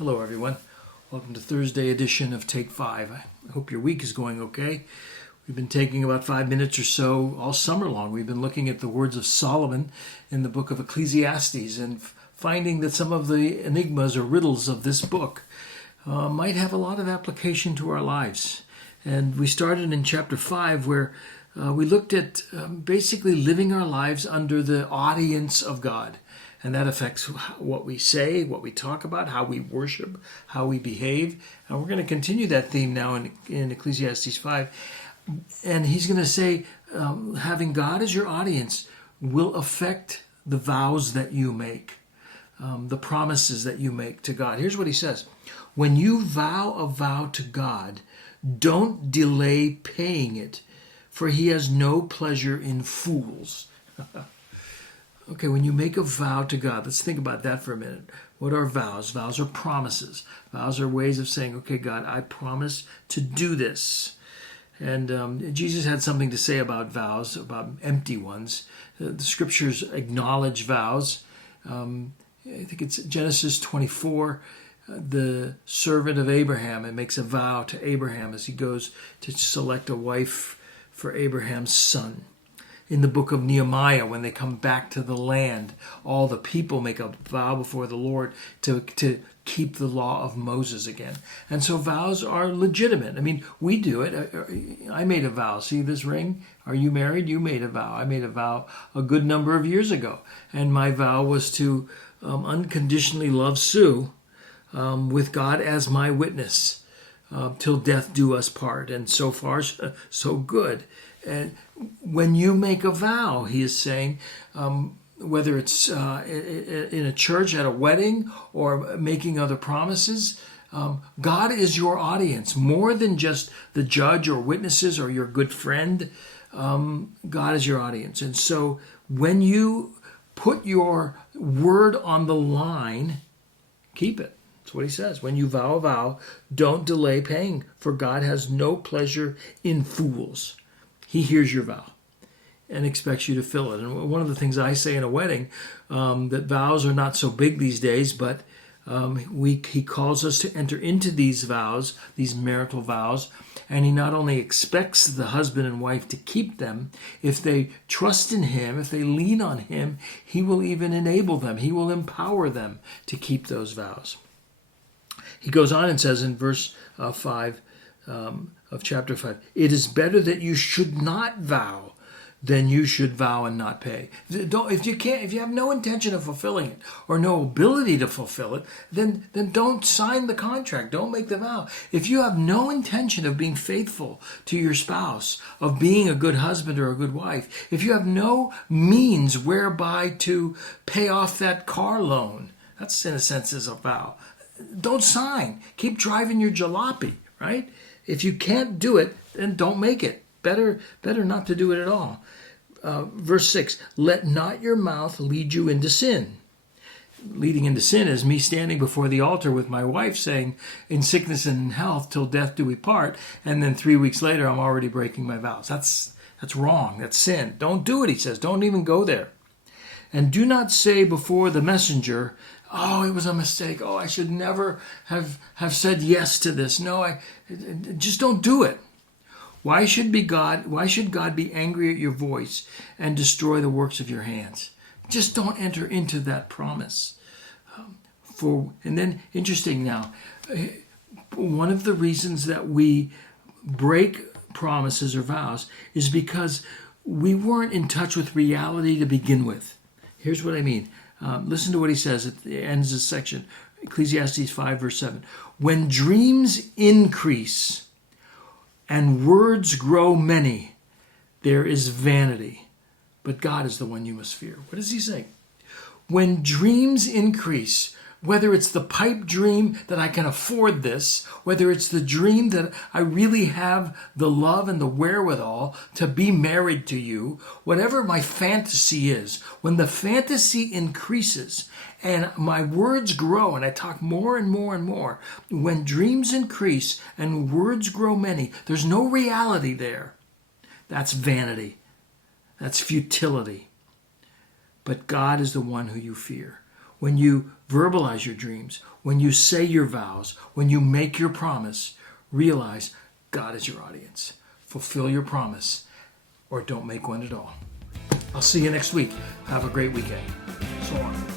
Hello, everyone. Welcome to Thursday edition of Take 5. I hope your week is going okay. We've been taking about 5 minutes or so all summer long. We've been looking at the words of Solomon in the book of Ecclesiastes and finding that some of the enigmas or riddles of this book might have a lot of application to our lives. And we started in chapter 5 where we looked at basically living our lives under the audience of God. And that affects what we say, what we talk about, how we worship, how we behave. And we're going to continue that theme now in Ecclesiastes 5. And he's going to say, having God as your audience will affect the vows that you make, the promises that you make to God. Here's what he says. When you vow a vow to God, don't delay paying it, for he has no pleasure in fools. Okay, when you make a vow to God, let's think about that for a minute. What are vows? Vows are promises. Vows are ways of saying, okay, God, I promise to do this. And Jesus had something to say about vows, about empty ones. The scriptures acknowledge vows. I think it's Genesis 24. The servant of Abraham, it makes a vow to Abraham as he goes to select a wife for Abraham's son. In the book of Nehemiah, when they come back to the land, all the people make a vow before the Lord to keep the law of Moses again. And so vows are legitimate. I mean, we do it. I made a vow. See this ring? Are you married? You made a vow. I made a vow a good number of years ago. And my vow was to unconditionally love Sue with God as my witness till death do us part. And so far, so good. And when you make a vow, he is saying, whether it's in a church, at a wedding, or making other promises, God is your audience, more than just the judge or witnesses or your good friend. God is your audience. And so when you put your word on the line, keep it. That's what he says. When you vow a vow, don't delay paying, for God has no pleasure in fools. He hears your vow and expects you to fill it. And one of the things I say in a wedding, that vows are not so big these days, but he calls us to enter into these vows, these marital vows, and he not only expects the husband and wife to keep them, if they trust in him, if they lean on him, he will even enable them. He will empower them to keep those vows. He goes on and says in verse 5, of chapter 5, it is better that you should not vow than you should vow and not pay. If you have no intention of fulfilling it or no ability to fulfill it, then don't sign the contract. Don't make the vow. If you have no intention of being faithful to your spouse, of being a good husband or a good wife, if you have no means whereby to pay off that car loan, that's in a sense is a vow. Don't sign. Keep driving your jalopy, right? If you can't do it, then don't make it. Better not to do it at all. Verse 6, let not your mouth lead you into sin. Leading into sin is me standing before the altar with my wife saying, in sickness and in health, till death do we part, and then 3 weeks later I'm already breaking my vows. That's wrong. That's sin. Don't do it, he says. Don't even go there. And do not say before the messenger, oh, it was a mistake. Oh, I should never have said yes to this. No, I just don't do it. Why should God be angry at your voice and destroy the works of your hands? Just don't enter into that promise. And then, interesting now, one of the reasons that we break promises or vows is because we weren't in touch with reality to begin with. Here's what I mean. Listen to what he says at the end of this section, Ecclesiastes 5, verse 7. When dreams increase and words grow many, there is vanity, but God is the one you must fear. What does he say? When dreams increase, whether it's the pipe dream that I can afford this, whether it's the dream that I really have the love and the wherewithal to be married to you, whatever my fantasy is, when the fantasy increases and my words grow and I talk more and more and more, when dreams increase and words grow many, there's no reality there. That's vanity. That's futility. But God is the one who you fear. when you verbalize your dreams, when you say your vows, when you make your promise, realize God is your audience. Fulfill your promise or don't make one at all. I'll see you next week. Have a great weekend. So long.